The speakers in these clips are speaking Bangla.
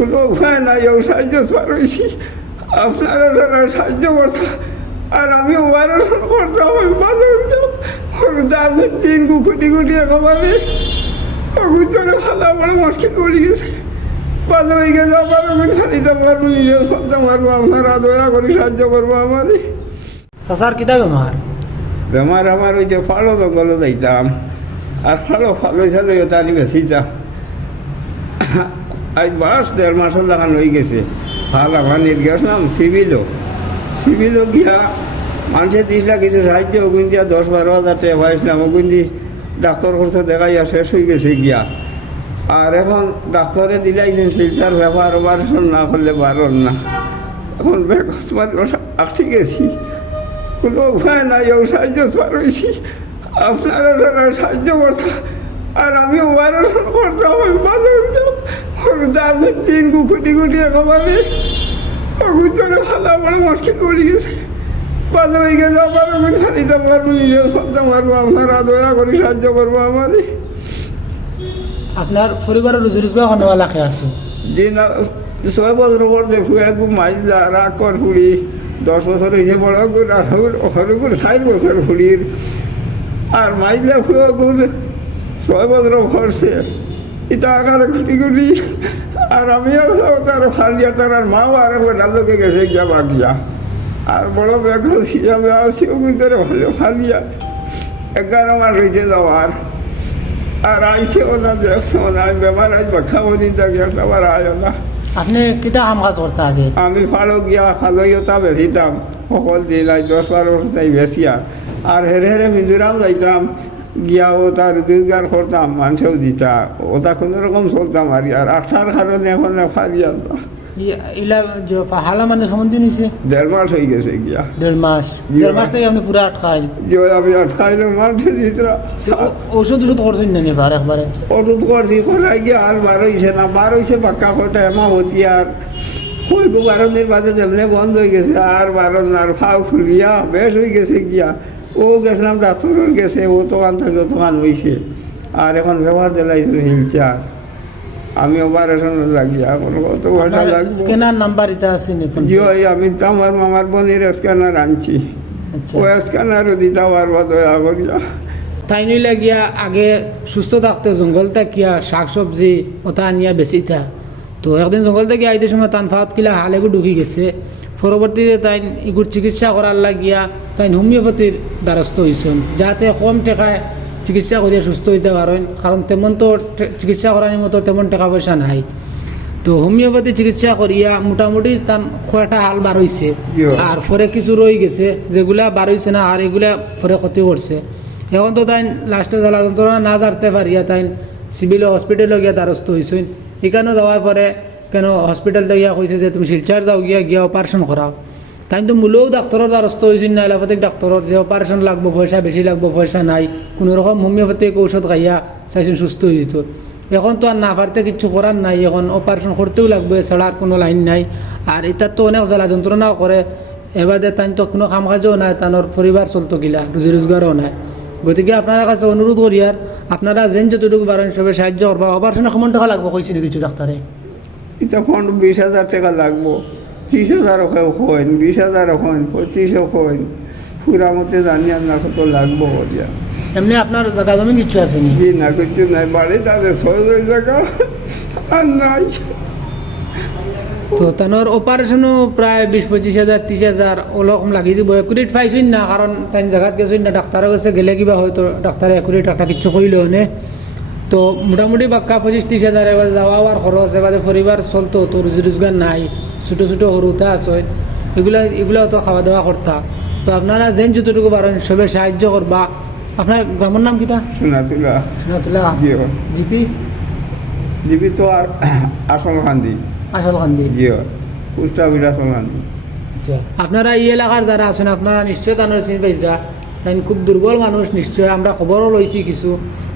কোনো উপায় নাই, ও সাহায্য পারছি আপনারা যারা সাহায্য করতো আর আমি ওয়ারেশন করতাম, আমি ভালো হইতাম। আছে 3 কোটি কোটি একেবারে অগুতরে খালা বড় মুশকিল পড়ে গেছে, ভালো হয়ে গেছে। আবার আমি খালিতে পারবো, নিজে চলতে পারবো, আপনারা দয়া করে সাহায্য করবো আমারই। চাচার কিতা বেমার? বেমার আমার ওই যে ফালো জঙ্গলে যাইতাম, আর ফালো চালো টানি বেছিতাম। আজ 1.5 মাসের দেখান হয়ে গেছে। ভাল আমার গেছিলাম সিভিলও গিয়া মানুষের দিয়েছিলাম কিছু সাহায্য, ওগুন দিয়া 10-12 হাজার টাকা পাইছিলাম, ওগুন দিয়ে ডাক্তার খরচা দেখাইয়া শেষ হয়ে গেছে গিয়া। আর এখন ডাক্তারে দিলাইছেন ফিল্টার ব্যাপার, অপারেশন না করলে পারেন না। এখন বেকসমান আটকে গেছি, কোনো উপায় নাই, ও সাহায্য পারছি আপনারা যারা সাহায্য করতো আর আমি অপারেশন করতাম, আমি ভালো হইতাম। আছে 3 কোটি কোটি একেবারে অগুতরে খালা বড় মুশকিল পড়ে গেছে, ভালো হয়ে গেছে। আবার আমি খালিতে পারবো, নিজে চলতে পারবো, আপনারা দয়া করে সাহায্য করবো আমারই। আপনার পরিবারের রুজি রোজগার হনেওয়ালা খেয়ে আছে? যে না 6 বছর পড়ছে ফুয়ে মাইজলা রাগ কর ফুড়ি, 10 বছর হয়েছে বড় গুড়, আর হরগুড় 60 বছর ফুড়ির। আর মাইজলা ফুয়ে গুড় 6 বছর করছে, এটা আগারে খুঁটি খুঁটি। আর আমিও তার ফালিয়া, তার আর মাও আর বেটার লোকে গেছে যাবা গিয়া। আর বড় ব্যাগ হিসাবে আছে ভিতরে হলে ফালিয়া 11 মাস হয়েছে যাওয়ার। আর আইসে ওনা দেখছে না, আমি বেমার আজ খাবো দিন থাকি, আবার আয় না। আপনি কিতা কাম কাজ করতে আগে? আমি ফালো গিয়া খালইতা বেছিতাম সকল দিন, আজ 10-12 বছর তাই বেশি। আর হেরে মিজোরাম যাইতাম গিয়া, ও তার রোজগার করতাম, মানুষেও দিতা, ওটা কোনো রকম চলতাম। আর আসার কারণে এখন ফালিয়া ইলা হালা মানে কেমন দিন হয়েছে? 1.5 মাস হয়ে গেছে গিয়া। 1.5 মাস? 1.5 মাস থেকে আপনি পুরা আটকাইল? যে আমি আটকাইলে মানুষে দিতরা। ওষুধ করছেন না এবার একবারে? ওষুধ করছি, করাই গিয়া আর বার হয়েছে না, বার হয়েছে পাক্কা কটা এমাহতি। আর কইব 12 দিন বাদে যেমনি বন্ধ হয়ে গেছে, আর 12 আর ফাউ ফুলিয়া বেশ হয়ে গেছে গিয়া। ও গেছিলাম ডাক্তারের গেছে, ও দোকান থেকে দোকান হয়েছে। আর এখন ব্যবহার দিলাইছিল হিলচার, আমি অপারেশন লাগিয়া কত ঘন্টা লাগবে। স্ক্যানার নাম্বার এটা আছে নি? জি ওই আমি তো আমার মামার বোনের স্ক্যানার আনছি, ও স্ক্যানারও দিতে পারবা দয়া করিয়া। তাই নইলে গিয়া আগে সুস্থ থাকতে জঙ্গল থাকিয়া শাক সবজি ওটা আনিয়া বেচিতা। তো একদিন জঙ্গল থেকে আইতে সময় তান ফাত কিলা হালেগু ঢুকি গেছে। পরবর্তীতে তাই এগুর চিকিৎসা করার লাগিয়া তাই হোমিওপ্যাথির দ্বারস্থ হয়েছেন, যাতে কম টাকায় চিকিৎসা করিয়া সুস্থ হইতে পারেন। কারণ তেমন তো চিকিৎসা করার মতো তেমন টাকা পয়সা নাই। তো হোমিওপ্যাথি চিকিৎসা করিয়া মোটামুটি তার কয়টা হাল বার হয়েছে, আর পরে কিছু রয়ে গেছে যেগুলা বার হয়েছে না, আর এগুলা পরে ক্ষতি করছে। এখন তো তাই লাস্টে জ্বালা যন্ত্রণা না জানতে পারিয়া তাই সিভিল হসপিটালে গিয়া দ্বারস্থ হয়েছেন। এখানেও যাওয়ার পরে কেন হসপিটাল গিয়া কইছে যে তুমি শিলচার যাও, গিয়া অপারেশন করাও। তাই তো মূলেও ডাক্তারের দ্বারস্থ হয়েছেন না, এলোপ্যাথিক ডাক্তারের, যে অপারেশন লাগবো, পয়সা বেশি লাগবো, পয়সা নাই। কোনো রকম হোমিওপ্যাথিক ঔষধ খাইয়া চাইছেন সুস্থ হয়ে যেত। এখন তো আর না পারতে কিচ্ছু করার নাই, এখন অপারেশন করতেও লাগবে, এছাড়া আর কোনো লাইন নাই। আর এটার তো অনেক জ্বালা যন্ত্রণাও করে, এবারে তাই তো কোনো কাম কাজও নাই, তানোর পরিবার চলতো গিলা, রুজি রোজগারও নাই। গতিকে আপনার কাছে অনুরোধ করি আর আপনারা যেন যতটুকু পারেন সবে সাহায্য করবা। অপারেশনের কেমন টাকা লাগবো কইছিল কিছু ডাক্তারে? এটা ফন্ড 20,000 টাকা লাগবো, 30,000 হয়, 20,000 হয়, 25,000 হয়, পুরা মতে জানি আর না কত লাগবো। এমনি আপনার জায়গা জমি কিছু আছে নি? জি না, কিছু নাই, বাড়ি তাদের 6 টাকা আর নাই। তো তানোর অপারেশনও প্রায় 20-25,000 30,000 ওরকম লাগিয়ে দিব। একুরেট পাইছেন না, কারণ তাই জায়গাত গেছেন না, ডাক্তারের কাছে গেলে কিবা হয়তো ডাক্তারে একুরেট একটা কিচ্ছু কইল নে। তো মোটামুটি বাক্কা 25-30,000 এবার যাওয়া আর খরচ, এবারে পরিবার চলতো, তো রুজি রোজগার নাই, ছোটো ছোটো সরুতা আছে, এগুলাও তো খাওয়া দাওয়া করতা। তো আপনারা যেন যতটুকু পারেন সবে সাহায্য করবা। আপনার গ্রামের নাম কিতা? সোনাতুলা। সোনাতুলা জিপি? জিপি তো আর আসলকান্দি। আসলকান্দি জি পুষ্টাবির আসলকান্দি। আপনারা এই এলাকার যারা আছেন আপনারা নিশ্চয় তানোর চিনবাইরা, তাই খুব দুর্বল মানুষ নিশ্চয়, আমরা খবরও লইছি কিছু।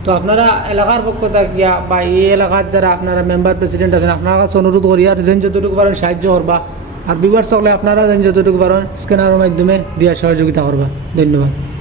তো আপনারা এলাকার পক্ষ থাকিয়া বা এই এলাকার যারা আপনারা মেম্বার প্রেসিডেন্ট আছেন, আপনার কাছে অনুরোধ করি আর যেন যতটুকু পারেন সাহায্য করবা। আর বিবার সকলে আপনারা যেন যতটুকু পারেন স্ক্যানারের মাধ্যমে দিয়া সহযোগিতা করবা। ধন্যবাদ।